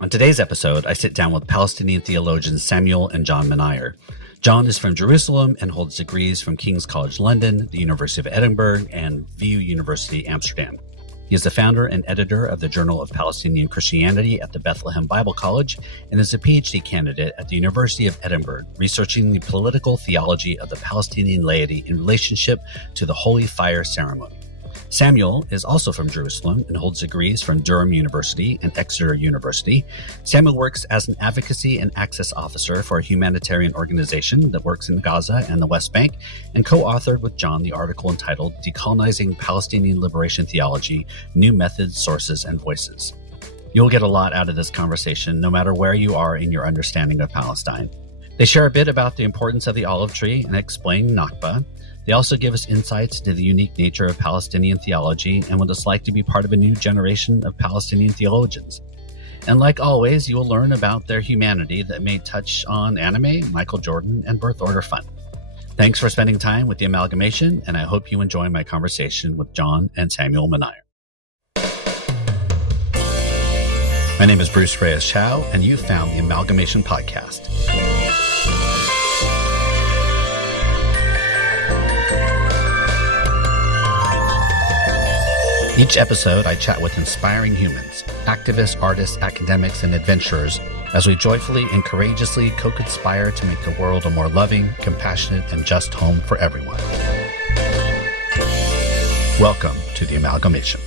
On today's episode, I sit down with Palestinian theologians Samuel and John Munayer. John is from Jerusalem and holds degrees from King's College London, the University of Edinburgh, and VU University Amsterdam. He is the founder and editor of the Journal of Palestinian Christianity at the Bethlehem Bible College and is a PhD candidate at the University of Edinburgh, researching the political theology of the Palestinian laity in relationship to the Holy Fire ceremony. Samuel is also from Jerusalem and holds degrees from Durham University and Exeter University. Samuel works as an advocacy and access officer for a humanitarian organization that works in Gaza and the West Bank, and co-authored with John the article entitled Decolonizing Palestinian Liberation Theology, New Methods, Sources, and Voices. You'll get a lot out of this conversation, no matter where you are in your understanding of Palestine. They share a bit about the importance of the olive tree and explain Nakba. They also give us insights into the unique nature of Palestinian theology and what it's like to be part of a new generation of Palestinian theologians. And like always, you will learn about their humanity that may touch on anime, Michael Jordan, and birth order fun. Thanks for spending time with the Amalgamation, and I hope you enjoy my conversation with John and Samuel Munayer. My name is Bruce Reyes Chow, and you've found the Amalgamation Podcast. Each episode, I chat with inspiring humans, activists, artists, academics, and adventurers as we joyfully and courageously co-conspire to make the world a more loving, compassionate, and just home for everyone. Welcome to the Amalgamation.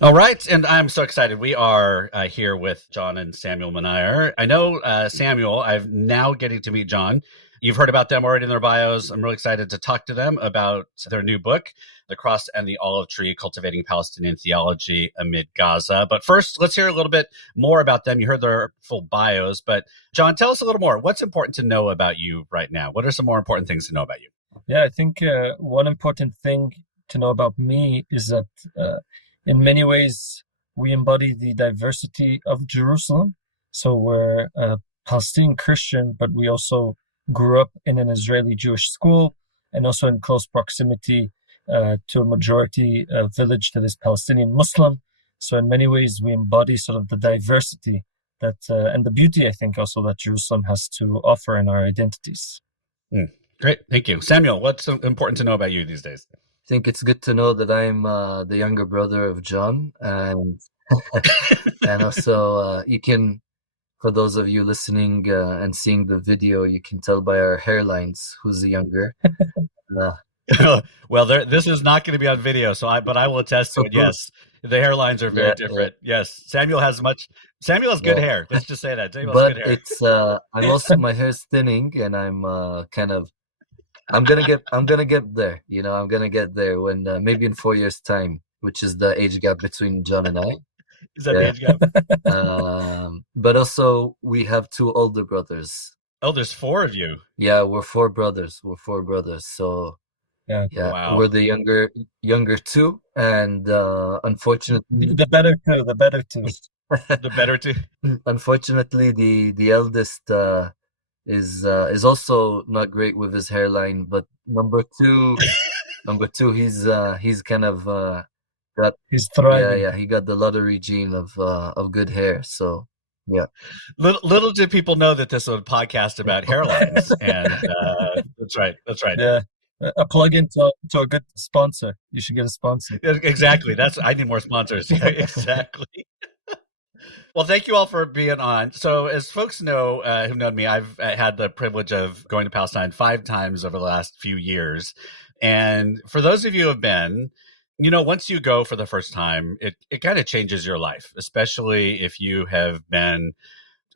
All right, and I'm so excited. We are here with John and Samuel Munayer. I know Samuel, I'm now getting to meet John. You've heard about them already in their bios. I'm really excited to talk to them about their new book, The Cross and the Olive Tree, Cultivating Palestinian Theology Amid Gaza. But first, let's hear a little bit more about them. You heard their full bios, but John, tell us a little more. What's important to know about you right now? What are some more important things to know about you? Yeah, I think one important thing to know about me is that in many ways, we embody the diversity of Jerusalem. So we're a Palestinian Christian, but we also grew up in an Israeli Jewish school and also in close proximity to a majority village that is Palestinian Muslim. So in many ways, we embody sort of the diversity that and the beauty, I think, also that Jerusalem has to offer in our identities. Great. Thank you. Samuel, what's important to know about you these days? I think it's good to know that I'm the younger brother of John. And and also you can, for those of you listening and seeing the video, you can tell by our hairlines who's the younger. Well, this is not going to be on video, but I will attest to it. Yes, the hairlines are very different. Yeah. Yes, Samuel has good hair. Let's just say that. Samuel has good hair. It's I'm also, my hair's thinning, and I'm I'm gonna get there. You know, I'm gonna get there when maybe in 4 years' time, which is the age gap between John and I. Is that the age gap? But also we have two older brothers. Oh, there's four of you. Yeah, we're four brothers. So yeah, wow. We're the younger two, and unfortunately, the better two. The better two. Unfortunately, the eldest is also not great with his hairline, but number two, he's kind of he's thriving. Yeah, he got the lottery gene of good hair. So yeah. Little did people know that this was a podcast about hairlines, and that's right. Yeah. A plug-in to a good sponsor. You should get a sponsor. Exactly. I need more sponsors. Yeah, exactly. Well, thank you all for being on. So as folks know, who've known me, I've had the privilege of going to Palestine 5 times over the last few years. And for those of you who have been, you know, once you go for the first time, it kind of changes your life, especially if you have been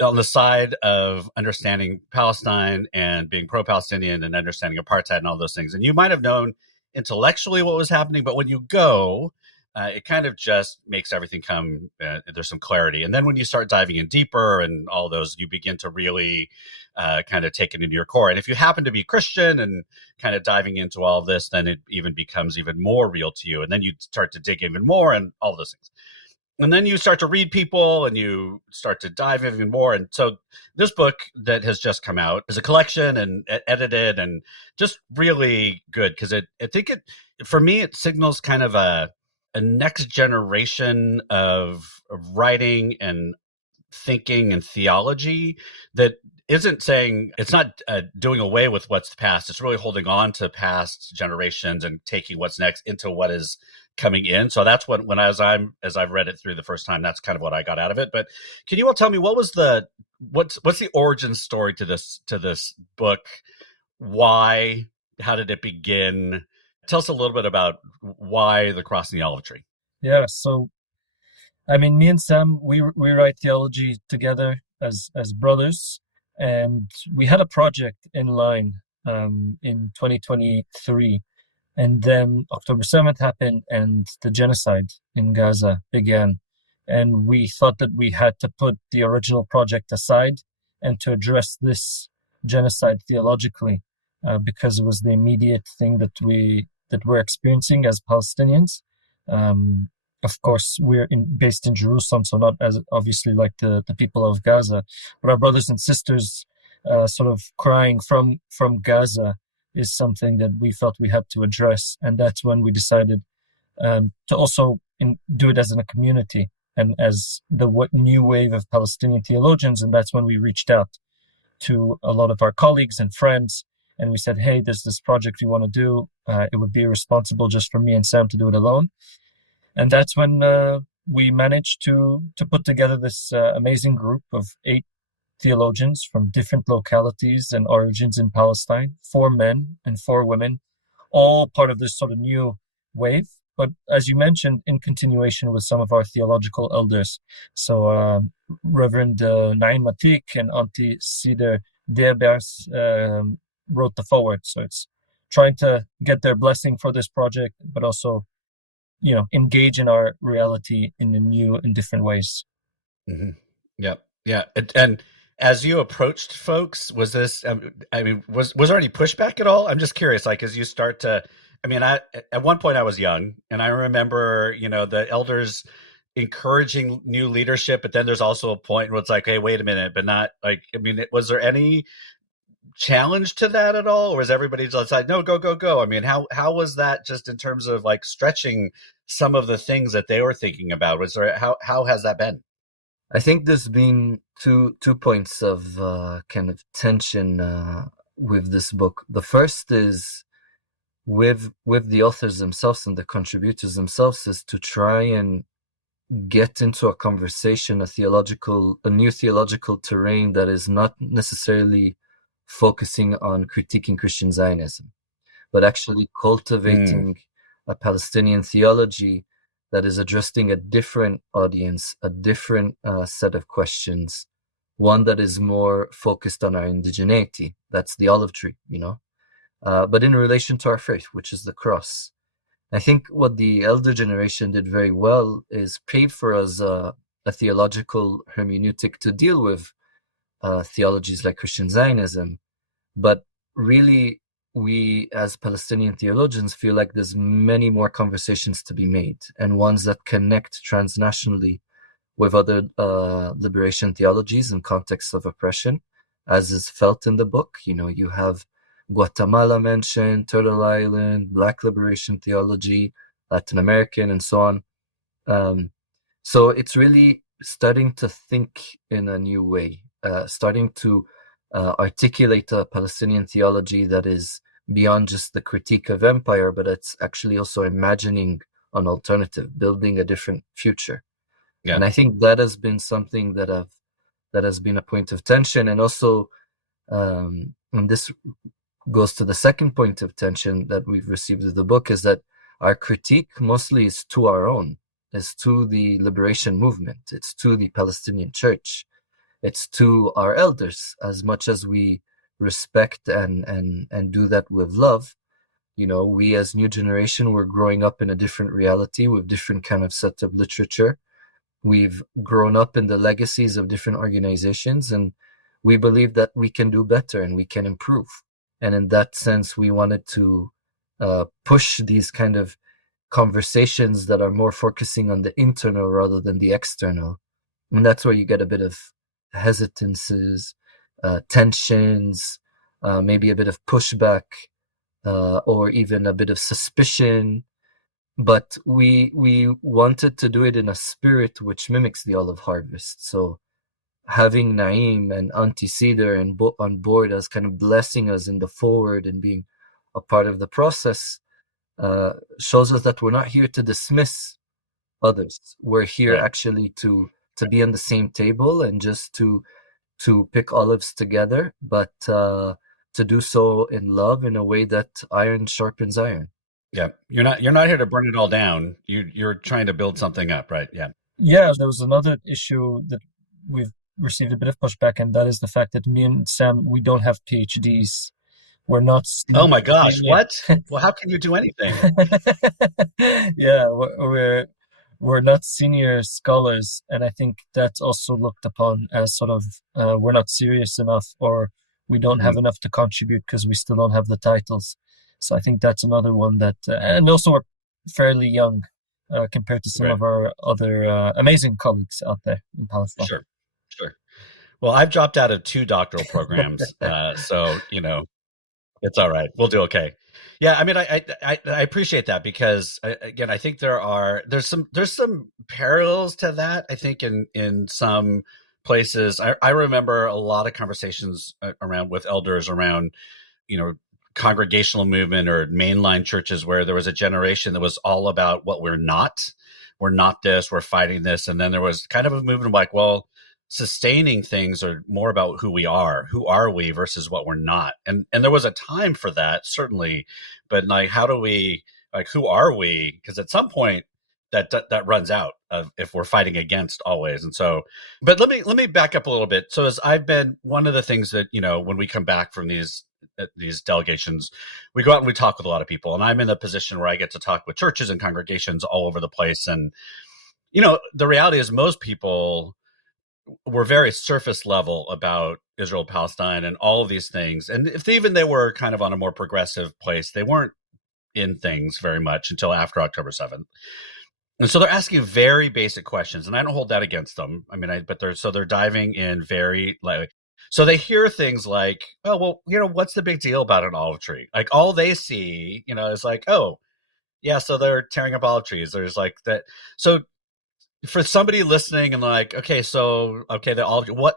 on the side of understanding Palestine and being pro-Palestinian and understanding apartheid and all those things. And you might have known intellectually what was happening, but when you go, it kind of just makes everything come, there's some clarity. And then when you start diving in deeper and all those, you begin to really kind of take it into your core. And if you happen to be Christian and kind of diving into all of this, then it even becomes even more real to you. And then you start to dig even more and all those things. And then you start to read people and you start to dive even more. And so this book that has just come out is a collection and edited and just really good because I think for me, it signals kind of a a next generation of writing and thinking and theology that isn't saying, it's not doing away with what's past. It's really holding on to past generations and taking what's next into what is coming in. So that's what, as I've read it through the first time, that's kind of what I got out of it. But can you all tell me what's the origin story to this book? Why? How did it begin? Tell us a little bit about why the Cross and the Olive Tree. Yeah, so I mean, me and Sam, we write theology together as brothers, and we had a project in line in 2023, and then October 7th happened, and the genocide in Gaza began, and we thought that we had to put the original project aside and to address this genocide theologically, because it was the immediate thing that we're experiencing as Palestinians. Of course, we're based in Jerusalem, so not as obviously like the people of Gaza, but our brothers and sisters sort of crying from Gaza is something that we felt we had to address. And that's when we decided to also do it as in a community and as the new wave of Palestinian theologians. And that's when we reached out to a lot of our colleagues and friends, and we said, hey, there's this project we want to do. It would be irresponsible just for me and Sam to do it alone. And that's when we managed to put together this amazing group of 8 theologians from different localities and origins in Palestine, 4 men and 4 women, all part of this sort of new wave. But as you mentioned, in continuation with some of our theological elders. So Reverend Naim Matik and Auntie Cedar Debers wrote the foreword. So it's trying to get their blessing for this project, but also engage in our reality in new and different ways. Mm-hmm. Yep. Yeah. And as you approached folks, was this, was there any pushback at all? I'm just curious, like, as you start to, at one point I was young, and I remember, the elders encouraging new leadership, but then there's also a point where it's like, hey, wait a minute, but not like, was there any challenge to that at all, or was everybody just like, no, go? How was that, just in terms of like stretching some of the things that they were thinking about? Was there, how has that been? I think there's been two points of kind of tension with this book. The first is with the authors themselves and the contributors themselves, is to try and get into a conversation, a new theological terrain that is not necessarily focusing on critiquing Christian Zionism, but actually cultivating a Palestinian theology that is addressing a different audience, a different set of questions, one that is more focused on our indigeneity. That's the olive tree, but in relation to our faith, which is the cross. I think what the elder generation did very well is paved for us a theological hermeneutic to deal with theologies like Christian Zionism. But really, we as Palestinian theologians feel like there's many more conversations to be made, and ones that connect transnationally with other liberation theologies in contexts of oppression, as is felt in the book. You have Guatemala mentioned, Turtle Island, Black liberation theology, Latin American, and so on. So it's really starting to think in a new way, starting to articulate a Palestinian theology that is beyond just the critique of empire, but it's actually also imagining an alternative, building a different future. Yeah. And I think that has been something that has been a point of tension. And also, and this goes to the second point of tension that we've received with the book, is that our critique mostly is to our own, is to the liberation movement, it's to the Palestinian Church, it's to our elders. As much as we respect and do that with love, we as new generation, we're growing up in a different reality with different kind of set of literature. We've grown up in the legacies of different organizations, and we believe that we can do better and we can improve. And in that sense, we wanted to push these kind of conversations that are more focusing on the internal rather than the external. And that's where you get a bit of hesitances, tensions, maybe a bit of pushback, or even a bit of suspicion. but we wanted to do it in a spirit which mimics the olive harvest. So having Naeem and Auntie Cedar on board as kind of blessing us in the forward and being a part of the process shows us that we're not here to dismiss others. We're here actually to be on the same table and just to pick olives together, but to do so in love, in a way that iron sharpens iron. Yeah, you're not here to burn it all down. You're trying to build something up, right? Yeah. Yeah, there was another issue that we've received a bit of pushback, and that is the fact that me and Sam, we don't have PhDs. We're not. Oh my gosh, what? Well, how can you do anything? Yeah, we're not senior scholars, and I think that's also looked upon as sort of we're not serious enough, or we don't have enough to contribute because we still don't have the titles. So I think that's another one that, and also we're fairly young compared to some of our other amazing colleagues out there in Palestine. Sure. Well, I've dropped out of 2 doctoral programs, so it's all right. We'll do okay. Yeah, I mean, I appreciate that, because again, I think there's some parallels to that. I think in some places, I remember a lot of conversations around with elders around, congregational movement or mainline churches, where there was a generation that was all about what we're not this, we're fighting this. And then there was kind of a movement like, well, sustaining things are more about who are we versus what we're not. And there was a time for that, certainly, but like, how do we, like, who are we? Because at some point that runs out of, if we're fighting against always. And so, but let me back up a little bit. So as I've been, one of the things that, when we come back from these delegations, we go out and we talk with a lot of people, and I'm in a position where I get to talk with churches and congregations all over the place. And, the reality is most people were very surface level about Israel, Palestine, and all of these things. And if they were kind of on a more progressive place, they weren't in things very much until after October 7th. And so they're asking very basic questions, and I don't hold that against them. I mean, but they're diving in very, like, so they hear things like, oh, well, what's the big deal about an olive tree? Like, all they see, is like, oh, yeah, so they're tearing up olive trees. There's like that. So for somebody listening and like, the olive, what,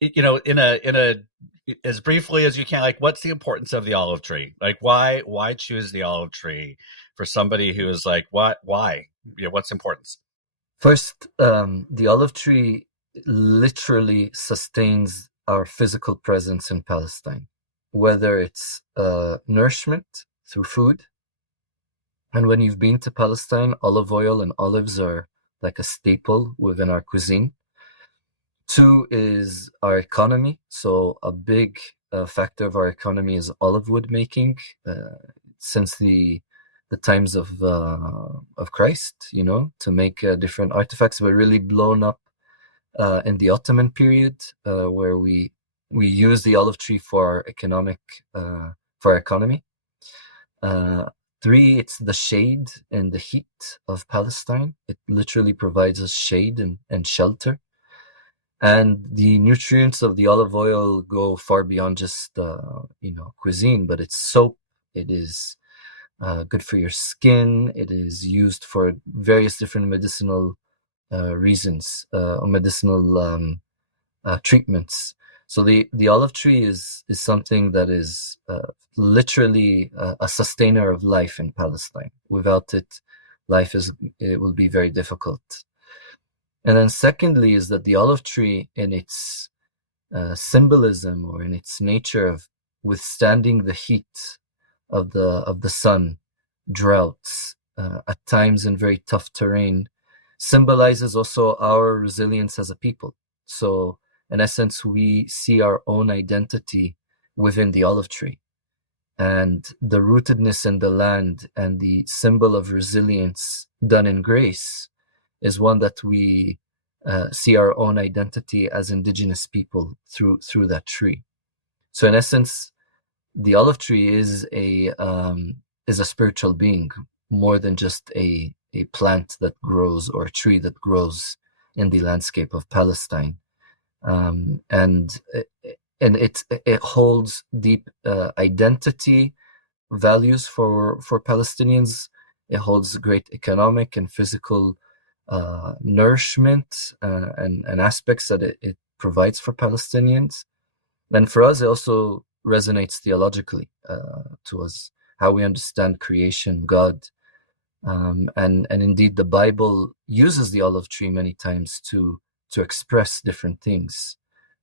in a as briefly as you can, like, what's the importance of the olive tree? Like, why choose the olive tree for somebody who is like, why? What's importance? First, the olive tree literally sustains our physical presence in Palestine, whether it's nourishment through food. And when you've been to Palestine, olive oil and olives are like a staple within our cuisine. 2 is our economy. So a big factor of our economy is olive wood making. Since the times of Christ, to make different artifacts, were really blown up in the Ottoman period, where we use the olive tree for our economy. 3, it's the shade and the heat of Palestine. It literally provides us shade and shelter. And the nutrients of the olive oil go far beyond just cuisine, but it's soap. It is good for your skin. It is used for various different medicinal reasons, or medicinal treatments. So the olive tree is something that is literally a sustainer of life in Palestine. Without it, it will be very difficult. And then secondly is that the olive tree, in its symbolism or in its nature of withstanding the heat of the sun, droughts, at times in very tough terrain, symbolizes also our resilience as a people. So in essence, we see our own identity within the olive tree, and the rootedness in the land and the symbol of resilience done in grace is one that we see our own identity as indigenous people through that tree. So in essence, the olive tree is a spiritual being, more than just a plant that grows, or a tree that grows in the landscape of Palestine. And it holds deep identity values for Palestinians. It holds great economic and physical nourishment and aspects that it provides for Palestinians. And for us, it also resonates theologically to us, how we understand creation, God. And indeed, the Bible uses the olive tree many times to express different things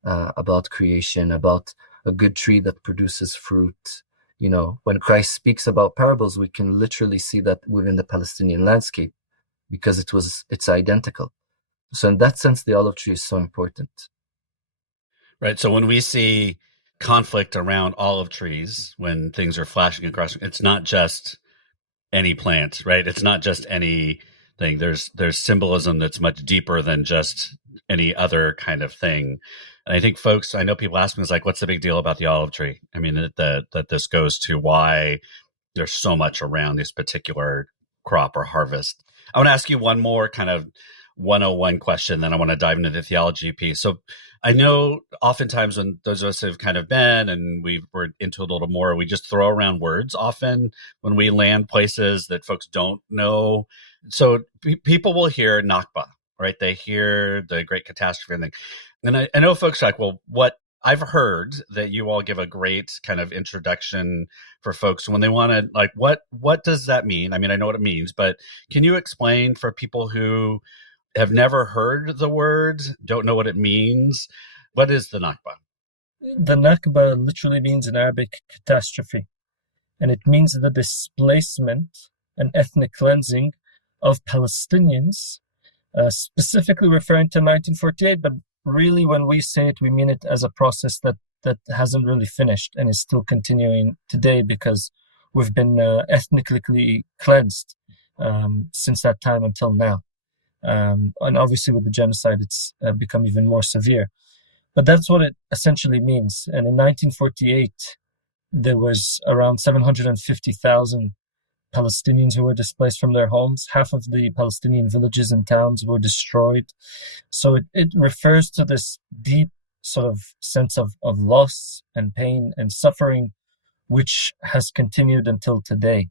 about creation, about a good tree that produces fruit. You know, when Christ speaks about parables, we can literally see that within the Palestinian landscape because it's identical. So in that sense, the olive tree is so important. Right. So when we see conflict around olive trees, when things are flashing across, it's not just any plant, right? It's not just any thing. There's symbolism that's much deeper than just any other kind of thing. And I think folks, I know people ask me, like, what's the big deal about the olive tree? I mean, that this goes to why there's so much around this particular crop or harvest. I want to ask you one more kind of 101 question, then I want to dive into the theology piece. So I know oftentimes when those of us have kind of been and we're into it a little more, we just throw around words often when we land places that folks don't know. So people will hear Nakba, right? They hear the great catastrophe and thing. And I know folks are like, well, what I've heard that you all give a great kind of introduction for folks when they want to, like, what does that mean? I mean, I know what it means, but can you explain for people who have never heard the word, don't know what it means? What is the Nakba? The Nakba literally means in Arabic catastrophe, and it means the displacement and ethnic cleansing of Palestinians, specifically referring to 1948, but really when we say it, we mean it as a process that hasn't really finished and is still continuing today because we've been ethnically cleansed since that time until now. And obviously with the genocide, it's become even more severe. But that's what it essentially means. And in 1948, there was around 750,000 Palestinians who were displaced from their homes. Half of the Palestinian villages and towns were destroyed. So it refers to this deep sort of sense of loss and pain and suffering, which has continued until today.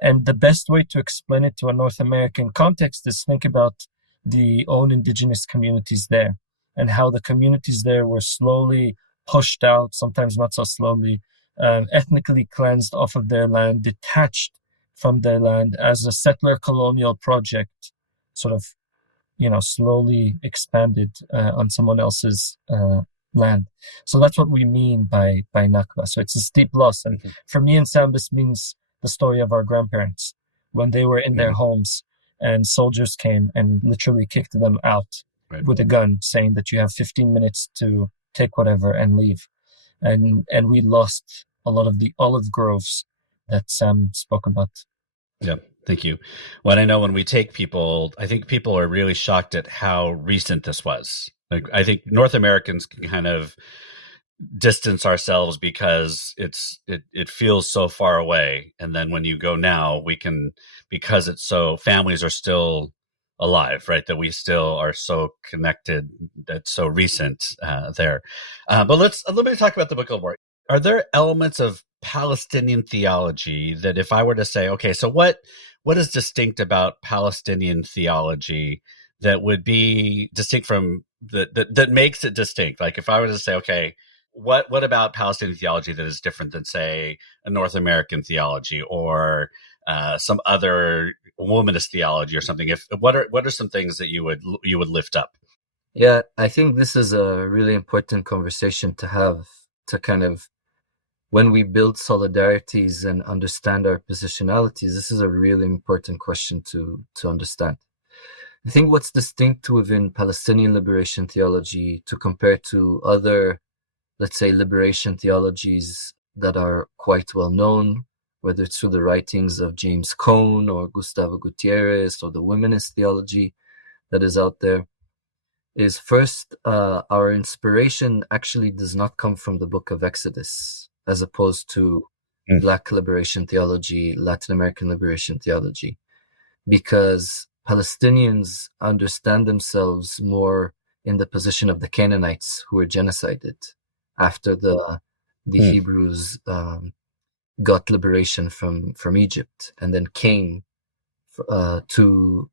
And the best way to explain it to a North American context is think about the own indigenous communities there and how the communities there were slowly pushed out, sometimes not so slowly, ethnically cleansed off of their land, detached from their land as a settler colonial project, sort of, slowly expanded on someone else's land. So that's what we mean by Nakba. So it's a steep loss. And for me and Sam, this means the story of our grandparents when they were in their homes and soldiers came and literally kicked them out with a gun, saying that you have 15 minutes to take whatever and leave. And we lost a lot of the olive groves that Sam spoke about. Yeah, thank you. Well, I know when we take people, I think people are really shocked at how recent this was. Like, I think North Americans can kind of distance ourselves because it feels so far away, and then when you go now, we can, because it's so, families are still alive, right? That we still are so connected. That's so recent there. But let me talk about the book a little more. Are there elements of Palestinian theology that, if I were to say, okay, so what is distinct about Palestinian theology that would be distinct from that makes it distinct? Like, if I were to say, okay, what about Palestinian theology that is different than, say, a North American theology or some other womanist theology or something? What are some things that you would lift up? Yeah, I think this is a really important conversation to have, to kind of, when we build solidarities and understand our positionalities, this is a really important question to understand. I think what's distinct within Palestinian liberation theology to compare to other, let's say, liberation theologies that are quite well known, whether it's through the writings of James Cone or Gustavo Gutierrez or the womanist theology that is out there, is first, our inspiration actually does not come from the book of Exodus, as opposed to Black liberation theology, Latin American liberation theology, because Palestinians understand themselves more in the position of the Canaanites who were genocided after the Hebrews got liberation from Egypt and then came to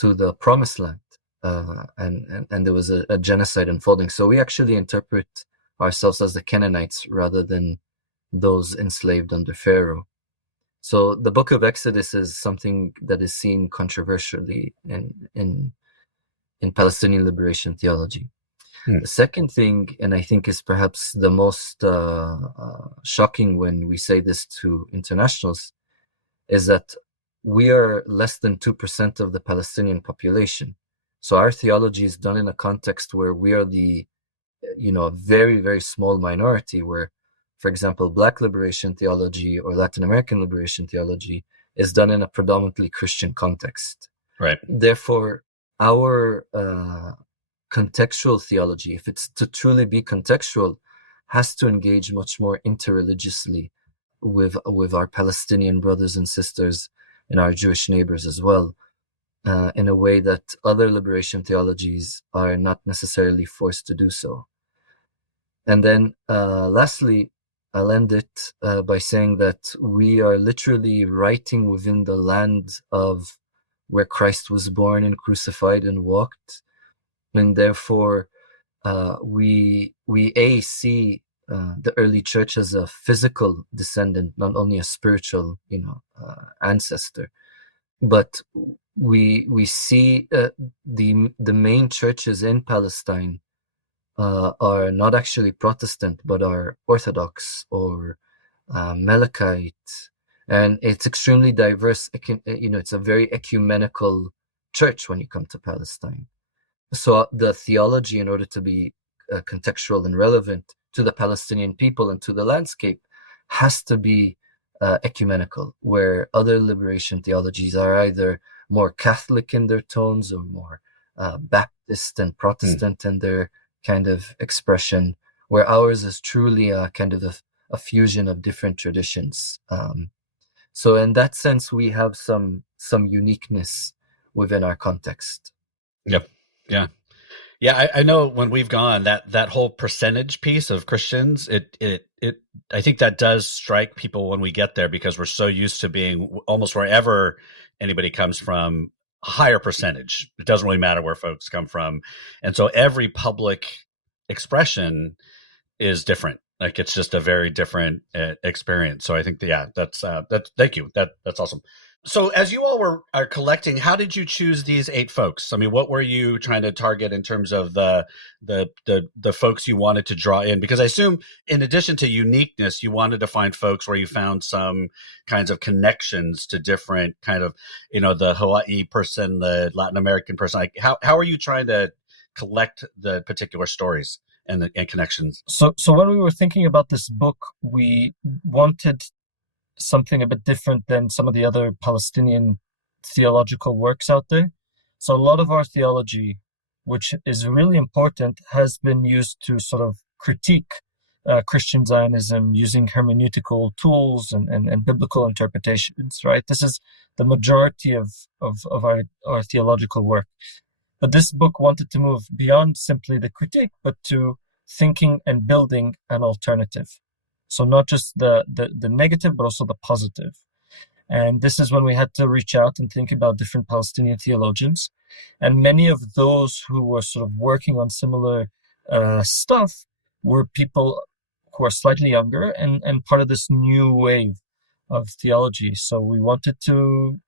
the Promised Land, and there was a genocide unfolding. So we actually interpret ourselves as the Canaanites rather than those enslaved under Pharaoh. So the Book of Exodus is something that is seen controversially in Palestinian liberation theology. The second thing, and I think is perhaps the most shocking when we say this to internationals, is that we are less than 2% of the Palestinian population. So our theology is done in a context where we are the, a very, very small minority, where, for example, Black liberation theology or Latin American liberation theology is done in a predominantly Christian context. Right. Therefore, our contextual theology, if it's to truly be contextual, has to engage much more interreligiously with our Palestinian brothers and sisters and our Jewish neighbors as well, in a way that other liberation theologies are not necessarily forced to do so. And then lastly, I'll end it by saying that we are literally writing within the land of where Christ was born and crucified and walked. And therefore, we see the early church as a physical descendant, not only a spiritual, ancestor. But we see the main churches in Palestine are not actually Protestant, but are Orthodox or Melechite, and it's extremely diverse. It's a very ecumenical church when you come to Palestine. So the theology, in order to be contextual and relevant to the Palestinian people and to the landscape, has to be ecumenical, where other liberation theologies are either more Catholic in their tones or more Baptist and Protestant in their kind of expression, where ours is truly a kind of a fusion of different traditions. So in that sense, we have some uniqueness within our context. Yep. Yeah. Yeah, I know when we've gone, that whole percentage piece of Christians, it I think that does strike people when we get there, because we're so used to being almost wherever anybody comes from, a higher percentage. It doesn't really matter where folks come from. And so every public expression is different. Like, it's just a very different experience. So I think that's thank you. That's awesome. So as you all are collecting, how did you choose these 8 folks? I mean, what were you trying to target in terms of the folks you wanted to draw in? Because I assume, in addition to uniqueness, you wanted to find folks where you found some kinds of connections to different kind of, the Hawaii person, the Latin American person. Like, how are you trying to collect the particular stories and connections? So when we were thinking about this book, we wanted something a bit different than some of the other Palestinian theological works out there. So a lot of our theology, which is really important, has been used to sort of critique Christian Zionism using hermeneutical tools and biblical interpretations, right? This is the majority of our theological work. But this book wanted to move beyond simply the critique, but to thinking and building an alternative. So not just the negative, but also the positive. And this is when we had to reach out and think about different Palestinian theologians. And many of those who were sort of working on similar stuff were people who are slightly younger and part of this new wave of theology. So we wanted to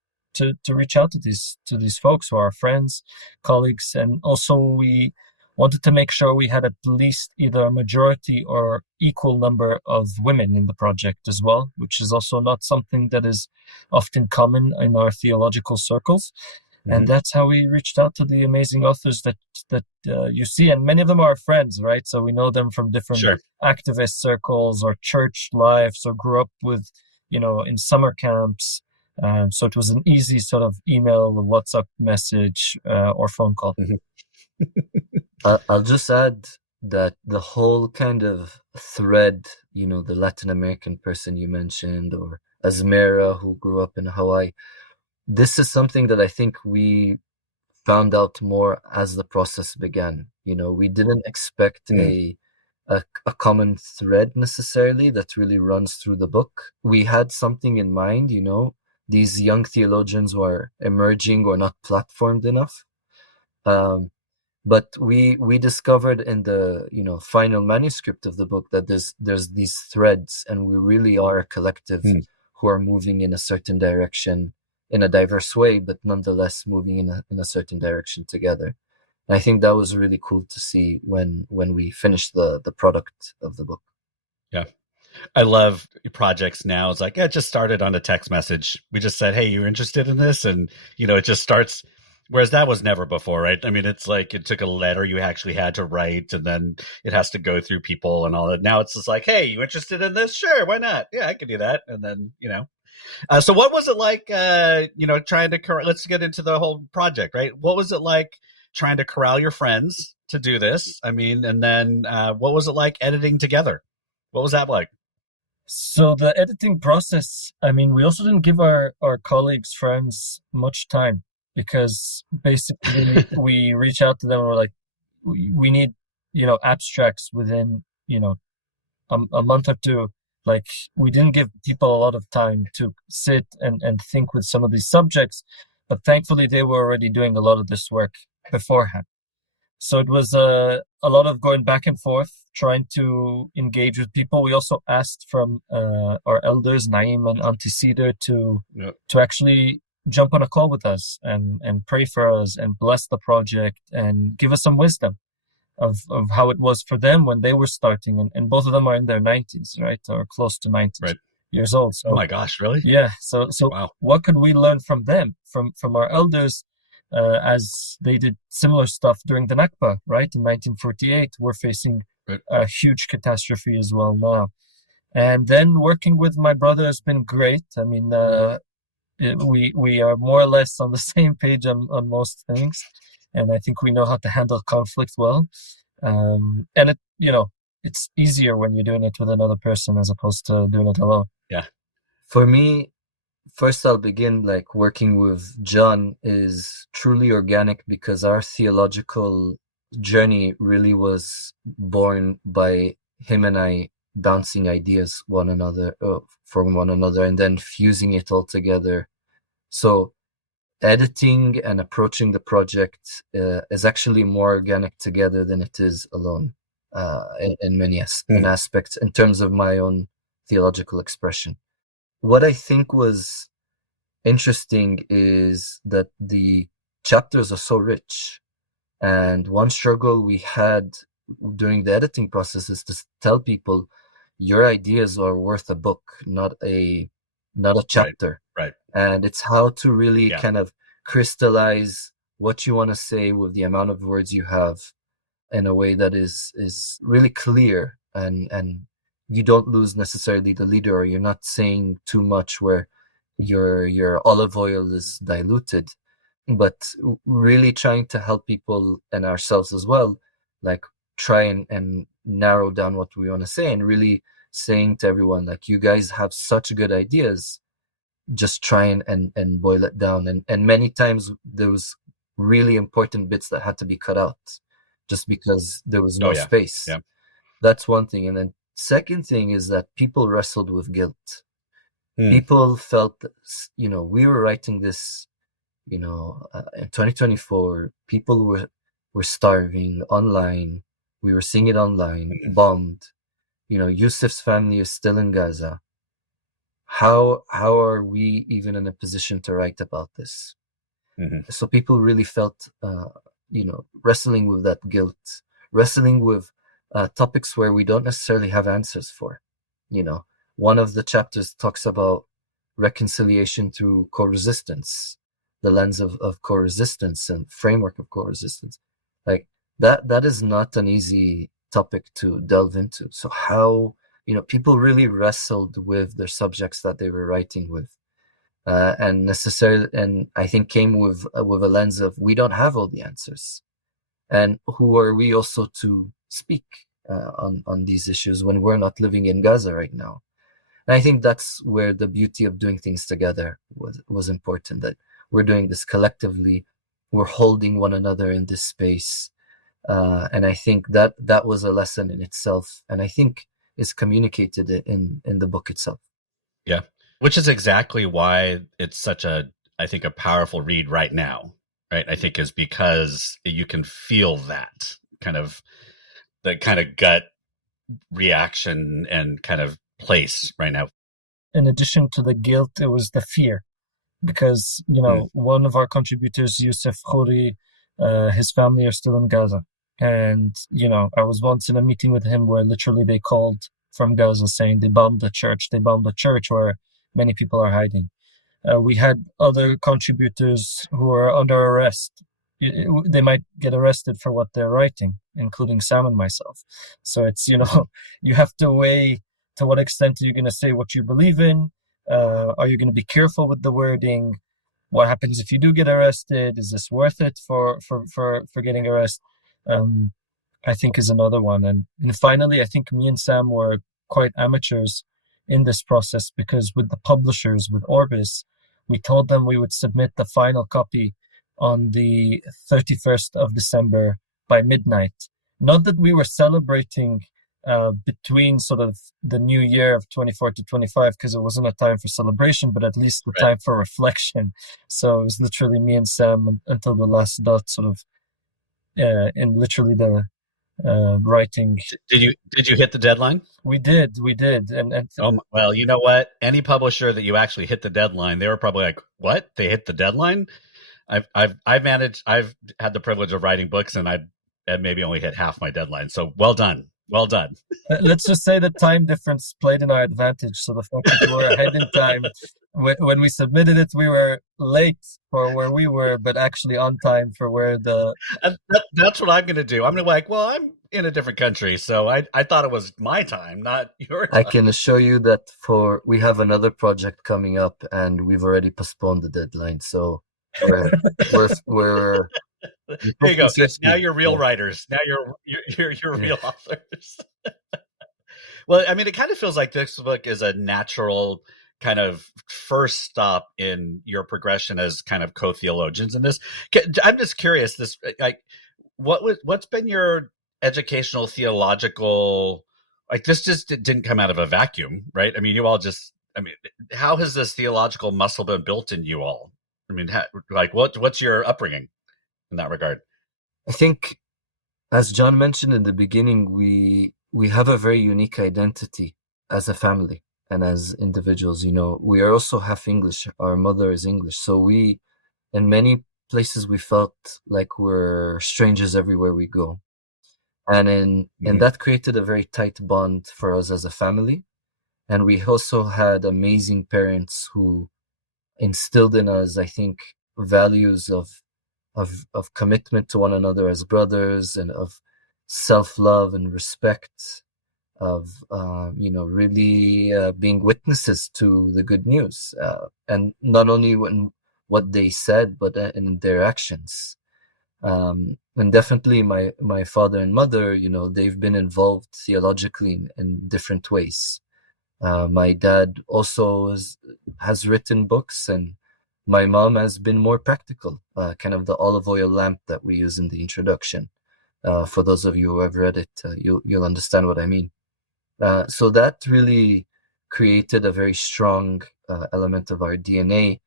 reach out to these folks who are our friends, colleagues, and also we wanted to make sure we had at least either a majority or equal number of women in the project as well, which is also not something that is often common in our theological circles. And that's how we reached out to the amazing authors that you see, and many of them are our friends, right? So we know them from different activist circles or church lives, or grew up with, in summer camps. So it was an easy sort of email, WhatsApp message, or phone call. I'll just add that the whole kind of thread, the Latin American person you mentioned, or Azmera, who grew up in Hawaii, this is something that I think we found out more as the process began. We didn't expect a common thread necessarily that really runs through the book. We had something in mind, these young theologians who are emerging or not platformed enough. But we discovered in the final manuscript of the book that there's these threads, and we really are a collective who are moving in a certain direction in a diverse way, but nonetheless moving in a certain direction together. And I think that was really cool to see when we finished the product of the book. Yeah. I love projects now. It's like, it just started on a text message. We just said, hey, you're interested in this? And, it just starts. Whereas that was never before, right? I mean, it's like it took a letter you actually had to write, and then it has to go through people and all that. Now it's just like, hey, you interested in this? Sure, why not? Yeah, I could do that. And then, So what was it like, trying to, let's get into the whole project, right? What was it like trying to corral your friends to do this? I mean, and then what was it like editing together? What was that like? So the editing process, I mean, we also didn't give our colleagues, friends much time, because basically we reach out to them and we're like, we need, abstracts within, a month or two. Like, we didn't give people a lot of time to sit and think with some of these subjects, but thankfully they were already doing a lot of this work beforehand. So it was a lot of going back and forth, trying to engage with people. We also asked from our elders, Naim and Auntie Cedar, to actually jump on a call with us and pray for us and bless the project and give us some wisdom of how it was for them when they were starting. And both of them are in their 90s, right? Or close to 90 years old. So, oh my gosh, really? Yeah. So wow. What could we learn from them, from our elders, as they did similar stuff during the Nakba, right? In 1948, we're facing a huge catastrophe as well now. And then working with my brother has been great. I mean, we are more or less on the same page on most things, and I think we know how to handle conflict well. And it, it's easier when you're doing it with another person as opposed to doing it alone. Yeah. For me, first I'll begin, like, working with John is truly organic, because our theological journey really was born by him and I bouncing ideas from one another and then fusing it all together. So editing and approaching the project is actually more organic together than it is alone, in many aspects, in terms of my own theological expression. What I think was interesting is that the chapters are so rich, and one struggle we had during the editing process is to tell people, your ideas are worth a book, not a chapter. Right. And it's how to really kind of crystallize what you want to say with the amount of words you have in a way that is really clear, and you don't lose necessarily the leader, or you're not saying too much where your olive oil is diluted, but really trying to help people and ourselves as well, like, try and narrow down what we want to say, and really saying to everyone, like, you guys have such good ideas, just try and boil it down. And many times there was really important bits that had to be cut out just because there was no space. Yeah. That's one thing. And then second thing is that people wrestled with guilt. People felt, we were writing this, in 2024, people were starving online. We were seeing it online, bombed. Yusuf's family is still in Gaza. How are we even in a position to write about this? So people really felt, wrestling with that guilt, wrestling with topics where we don't necessarily have answers for. One of the chapters talks about reconciliation through co-resistance, the lens of co-resistance and framework of co-resistance. Like, that is not an easy topic to delve into. So how, people really wrestled with their subjects that they were writing with, and I think came with a lens of, we don't have all the answers, and who are we also to speak on these issues when we're not living in Gaza right now? And I think that's where the beauty of doing things together was important, that we're doing this collectively, we're holding one another in this space. And I think that was a lesson in itself, and I think is communicated in the book itself. Yeah. Which is exactly why it's such I think, a powerful read right now, right? I think is because you can feel that kind of the kind of gut reaction and kind of place right now. In addition to the guilt, it was the fear. Because, one of our contributors, Yusuf Khouri, his family are still in Gaza. And, I was once in a meeting with him where literally they called from Gaza saying they bombed the church where many people are hiding. We had other contributors who are under arrest. They might get arrested for what they're writing, including Sam and myself. So it's, you have to weigh to what extent are you going to say what you believe in? Are you going to be careful with the wording? What happens if you do get arrested? Is this worth it for getting arrested? I think is another one. And finally, I think me and Sam were quite amateurs in this process because with the publishers, with Orbis, we told them we would submit the final copy on the 31st of December by midnight. Not that we were celebrating between sort of the new year of 24 to 25, because it wasn't a time for celebration, but at least the time for reflection. So it was literally me and Sam until the last dot, sort of in literally the writing. Did you hit the deadline? We did. And oh, well, you know what? Any publisher that you actually hit the deadline, they were probably like, "What? They hit the deadline?" I've had the privilege of writing books, and I've maybe only hit half my deadline. So well done. Let's just say the time difference played in our advantage. So the fact that we were ahead in time, when we submitted it, we were late for where we were, but actually on time for where that's what I'm going to do. I'm going to be like, well, I'm in a different country, so I thought it was my time, not your time. I can assure you that we have another project coming up, and we've already postponed the deadline. So we're there you go. Now you're real writers. Now you're real authors. Well, I mean, it kind of feels like this book is a natural kind of first stop in your progression as kind of co-theologians in this. I'm just curious, what's been your educational theological, this just didn't come out of a vacuum, right? I mean, how has this theological muscle been built in you all? I mean, what's your upbringing in that regard? I think, as John mentioned in the beginning, we have a very unique identity as a family and as individuals. We are also half English. Our mother is English. So in many places, we felt like we're strangers everywhere we go. And that created a very tight bond for us as a family. And we also had amazing parents who instilled in us, I think, values of commitment to one another as brothers, and of self-love and respect, of really being witnesses to the good news, and not only in what they said, but in their actions. And definitely my father and mother, they've been involved theologically in different ways. My dad also has written books, and my mom has been more practical, kind of the olive oil lamp that we use in the introduction. For those of you who have read it, you'll understand what I mean. So that really created a very strong element of our DNA,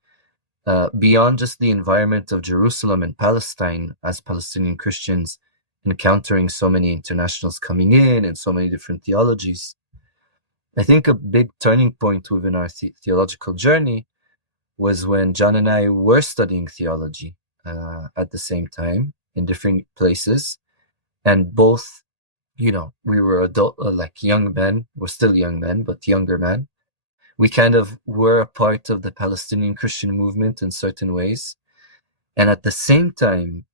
beyond just the environment of Jerusalem and Palestine, as Palestinian Christians encountering so many internationals coming in and so many different theologies. I think a big turning point within our theological journey was when John and I were studying theology at the same time in different places. And both, we were young men. We're still young men, but younger men. We kind of were a part of the Palestinian Christian movement in certain ways. And at the same time,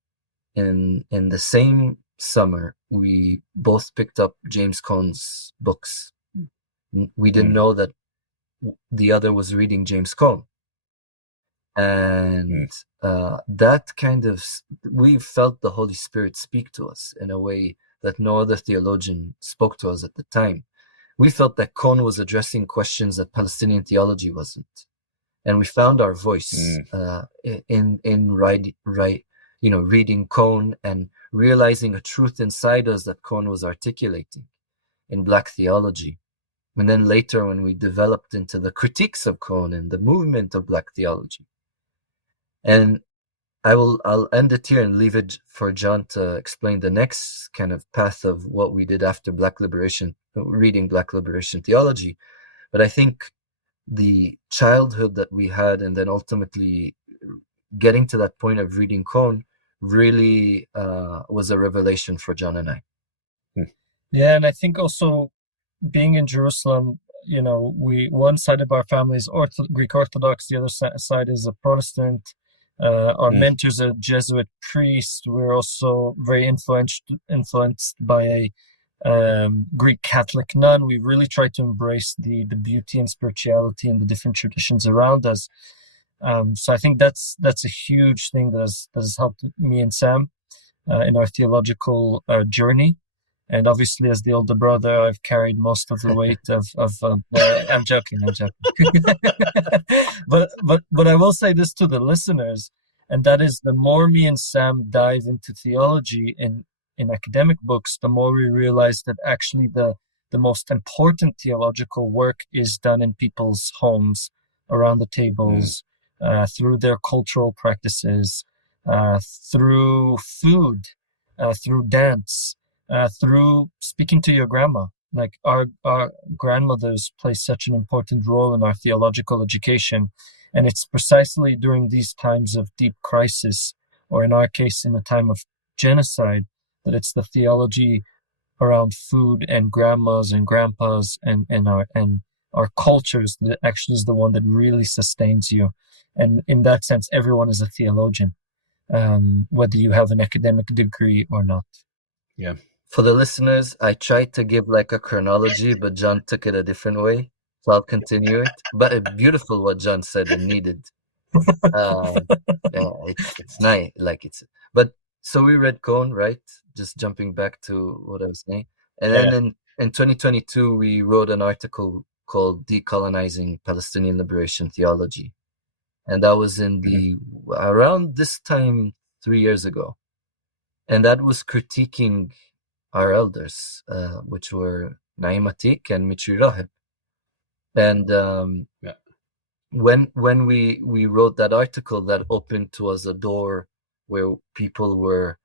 in the same summer, we both picked up James Cone's books. We didn't know that the other was reading James Cone. And that kind of, we felt the Holy Spirit speak to us in a way that no other theologian spoke to us at the time. We felt that Cone was addressing questions that Palestinian theology wasn't. And we found our voice in reading Cone and realizing a truth inside us that Cone was articulating in Black theology. And then later when we developed into the critiques of Cohn and the movement of Black theology. And I'll end it here and leave it for John to explain the next kind of path of what we did after Black liberation, reading Black liberation theology. But I think the childhood that we had and then ultimately getting to that point of reading Cohn really was a revelation for John and I. Yeah, and I think also being in Jerusalem, one side of our family is Greek Orthodox, the other side is a Protestant. Our mentor's a Jesuit priest. We're also very influenced by a Greek Catholic nun. We really try to embrace the beauty and spirituality and the different traditions around us. So I think that's a huge thing that has helped me and Sam in our theological journey. And obviously, as the older brother, I've carried most of the weight of I'm joking. But I will say this to the listeners, and that is, the more me and Sam dive into theology in academic books, the more we realize that actually the most important theological work is done in people's homes, around the tables, through their cultural practices, through food, through dance. Through speaking to your grandma. Like our grandmothers play such an important role in our theological education. And it's precisely during these times of deep crisis, or in our case, in a time of genocide, that it's the theology around food and grandmas and grandpas and our cultures that actually is the one that really sustains you. And in that sense, everyone is a theologian, whether you have an academic degree or not. Yeah. For the listeners, I tried to give like a chronology, but John took it a different way. So I'll continue it. But it's beautiful what John said and needed. It's nice. But so we read Cohn, right? Just jumping back to what I was saying. And then in 2022, we wrote an article called Decolonizing Palestinian Liberation Theology. And that was in around this time 3 years ago. And that was critiquing our elders, which were Naim Atik and Mitri Rahib. And when we wrote that article, that opened to us a door where people were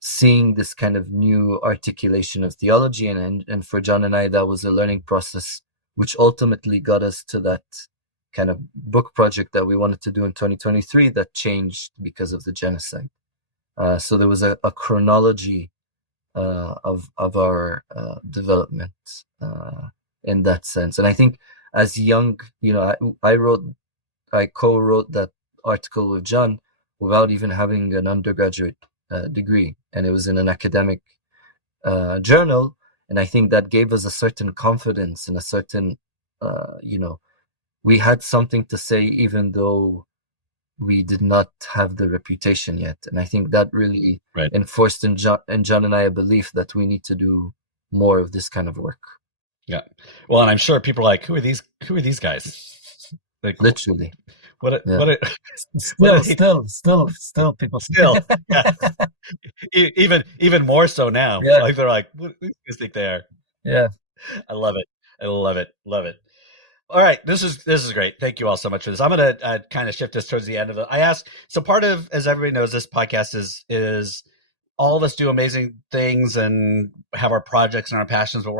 seeing this kind of new articulation of theology. And for John and I, that was a learning process, which ultimately got us to that kind of book project that we wanted to do in 2023 that changed because of the genocide. So there was a chronology of our development in that sense. And I think as young, I co-wrote that article with John without even having an undergraduate degree, and it was in an academic journal. And I think that gave us a certain confidence and a certain, we had something to say, even though we did not have the reputation yet. And I think that really enforced in John and I a belief that we need to do more of this kind of work. Yeah. Well, and I'm sure people are like, who are these guys? Like, literally. Still people. Still. Yeah. Even more so now. Yeah. Like they're like, what do you think they are? Yeah. I love it. Love it. All right, this is great. Thank you all so much for this. I'm going to kind of shift this towards the end of it. I asked, so part of, as everybody knows, this podcast is all of us do amazing things and have our projects and our passions, but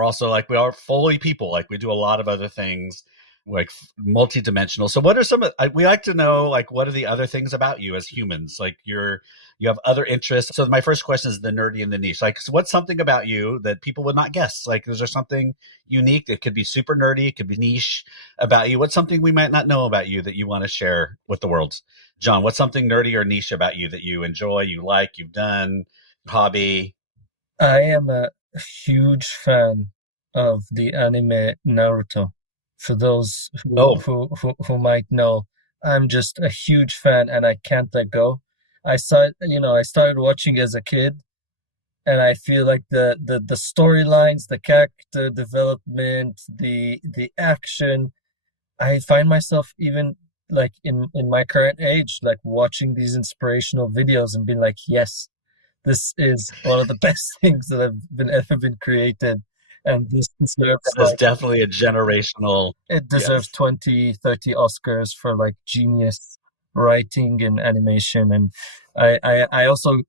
we are fully people. Like we do a lot of other things, like multidimensional. So what are some we like to know, like, what are the other things about you as humans? Like you have other interests. So my first question is the nerdy and the niche. Like, so what's something about you that people would not guess? Like, is there something unique? It could be super nerdy. It could be niche about you. What's something we might not know about you that you want to share with the world? John, what's something nerdy or niche about you that you enjoy, you like, you've done, hobby? I am a huge fan of the anime Naruto. For those who might know, I'm just a huge fan and I can't let go. I started watching as a kid, and I feel like the storylines, the character development, the action, I find myself even like in my current age, like watching these inspirational videos and being like, yes, this is one of the best things that have ever been created. And this deserves That is definitely a generational. it deserves Yes. 20, 30 Oscars for like genius writing and animation. And I also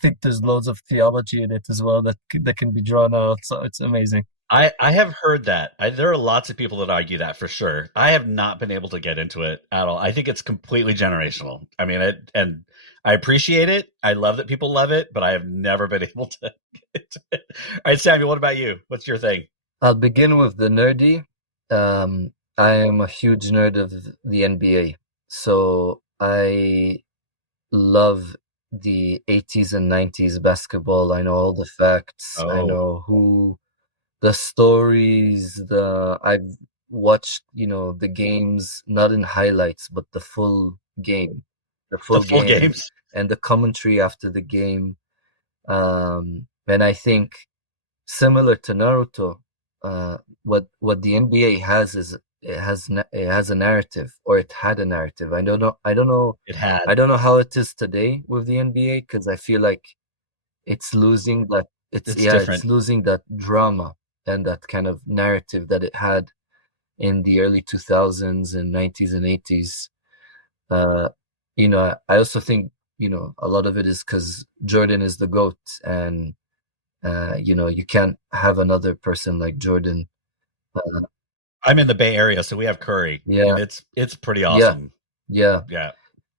think there's loads of theology in it as well that can be drawn out. So it's amazing. I have heard that. There are lots of people that argue that for sure. I have not been able to get into it at all. I think it's completely generational. I mean, and I appreciate it. I love that people love it, but I have never been able to get to it. All right, Samuel, what about you? What's your thing? I'll begin with the nerdy. I am a huge nerd of the NBA, so I love the 80s and 90s basketball. I know all the facts. I Oh, know the stories, I've watched, the games, not in highlights, but the full game, the the full full game games. and the commentary after the game. And I think similar to Naruto, what the NBA has is it has a narrative, or it had a narrative. I don't know It had. I don't know how it is today with the NBA, because I feel like it's losing that It's it's different. losing that drama and that kind of narrative that it had in the early 2000s and 90s and 80s. I also think, a lot of it is because Jordan is the GOAT, and you can't have another person like Jordan. I'm in the Bay Area, so we have Curry, Yeah, and it's pretty yeah, awesome. yeah. Yeah.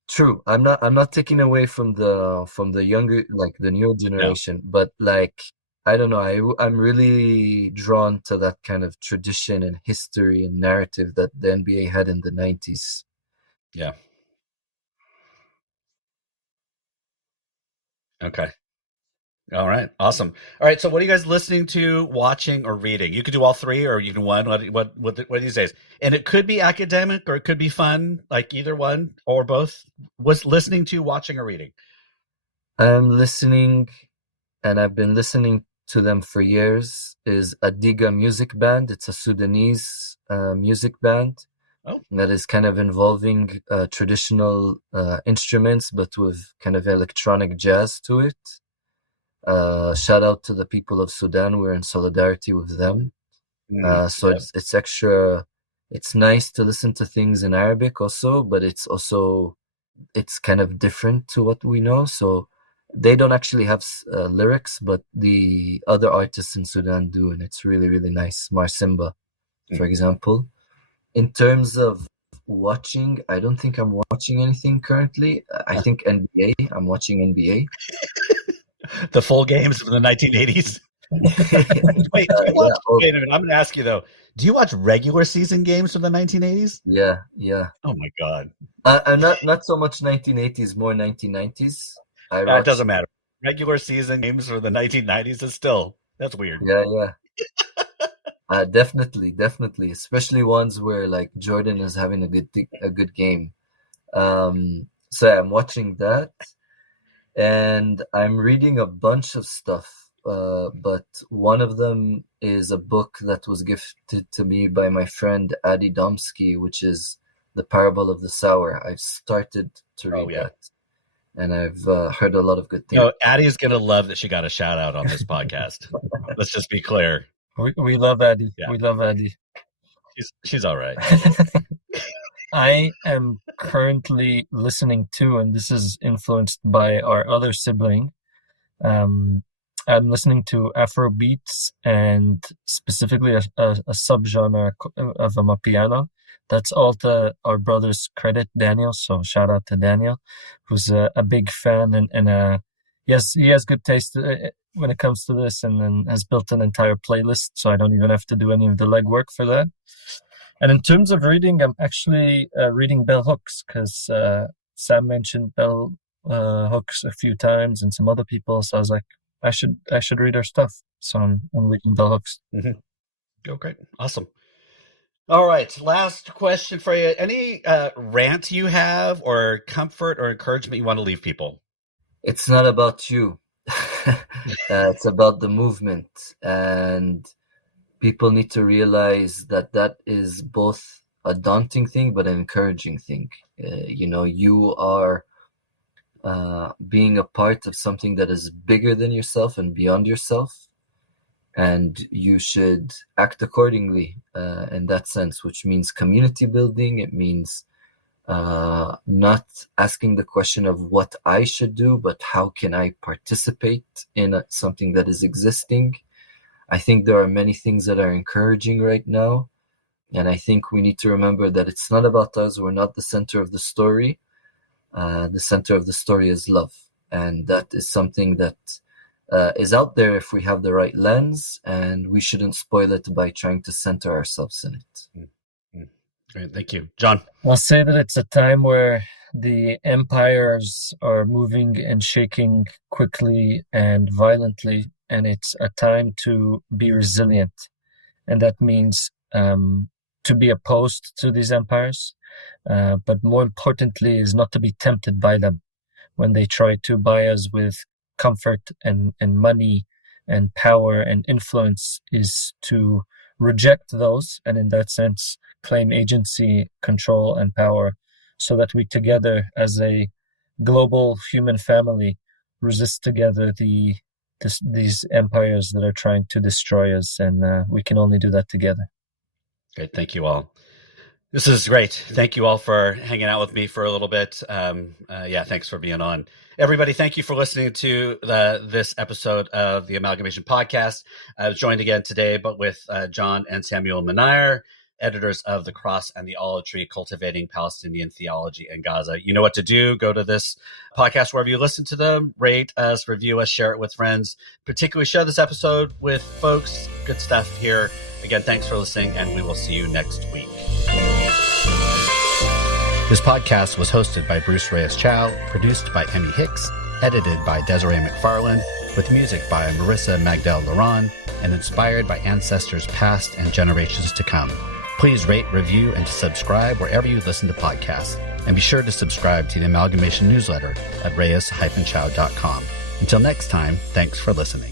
True. I'm not taking away from the younger, like the newer No. generation, but like I don't know, I'm really drawn to that kind of tradition and history and narrative that the NBA had in the 90s. Yeah. Okay. All right. Awesome. All right. So, what are you guys listening to, watching, or reading? You could do all three, or you can one. What these days? And it could be academic, or it could be fun, like either one or both. What's listening to, watching, or reading? I'm listening, and I've been listening to them for years, is Adiga Music Band. It's a Sudanese music band Oh, that is kind of involving traditional instruments, but with kind of electronic jazz to it. Shout out to the people of Sudan. We're in solidarity with them. So yeah. it's nice to listen to things in Arabic also, but it's kind of different to what we know. So they don't actually have lyrics, but the other artists in Sudan do, and it's really, really nice. Marsimba, for example. In terms of watching, I don't think I'm watching anything currently. I think NBA. I'm watching NBA. The full games of the 1980s. Wait, do you watch? Yeah. Oh, Wait a minute. I'm going to ask you though. Do you watch regular season games from the 1980s? yeah, yeah. Oh my God. I'm not so much 1980s, more 1990s. I That watch. doesn't matter. Regular season games for the 1990s is still, that's weird. Yeah, yeah. Definitely, especially ones where like Jordan is having a good game. So yeah, I'm watching that, and I'm reading a bunch of stuff. But one of them is a book that was gifted to me by my friend Adi Domsky, which is The Parable of the Sower. I've started to Oh, read yeah. that, and I've heard a lot of good You things. know, Addie's going to love that she got a shout out on this podcast. Let's just be clear. We love Eddie. Yeah. We love Eddie. She's all right. I am currently listening to, and this is influenced by our other sibling. I'm listening to Afro beats, and specifically a subgenre of Amapiano. That's all to our brother's credit, Daniel. So shout out to Daniel, who's a big fan, and he has good taste when it comes to this, and then has built an entire playlist. So I don't even have to do any of the legwork for that. And in terms of reading, I'm actually reading Bell Hooks, because Sam mentioned Bell Hooks a few times, and some other people. So I was like, I should read her stuff. So I'm reading Bell Hooks. Mm-hmm. Oh, great. Awesome. All right. Last question for you. Any rant you have, or comfort or encouragement you want to leave people? It's not about you. It's about the movement, and people need to realize that is both a daunting thing but an encouraging thing. You are being a part of something that is bigger than yourself and beyond yourself, and you should act accordingly in that sense, which means community building. It means not asking the question of what I should do, but how can I participate in something that is existing. I think there are many things that are encouraging right now. And I think we need to remember that it's not about us. We're not the center of the story. The center of the story is love. And that is something that is out there if we have the right lens, and we shouldn't spoil it by trying to center ourselves in it. Great, thank you. John? I'll say that it's a time where the empires are moving and shaking quickly and violently, and it's a time to be resilient. And that means to be opposed to these empires, but more importantly is not to be tempted by them when they try to buy us with comfort and money and power and influence, is to reject those, and in that sense claim agency, control, and power, so that we together as a global human family resist together these empires that are trying to destroy us, and we can only do that together. Great, thank you all. This is great. Thank you all for hanging out with me for a little bit. Thanks for being on. Everybody, thank you for listening to this episode of the Amalgamation Podcast. I was joined again today, but with John and Samuel Munayer, editors of The Cross and Theology, Cultivating Palestinian Theology in Gaza. You know what to do. Go to this podcast wherever you listen to them. Rate us, review us, share it with friends. Particularly share this episode with folks. Good stuff here. Again, thanks for listening, and we will see you next week. This podcast was hosted by Bruce Reyes Chow, produced by Emmy Hicks, edited by Desiree McFarland, with music by Marissa Magdal Laron, and inspired by ancestors past and generations to come. Please rate, review, and subscribe wherever you listen to podcasts. And be sure to subscribe to the Amalgamation newsletter at reyes-chow.com. Until next time, thanks for listening.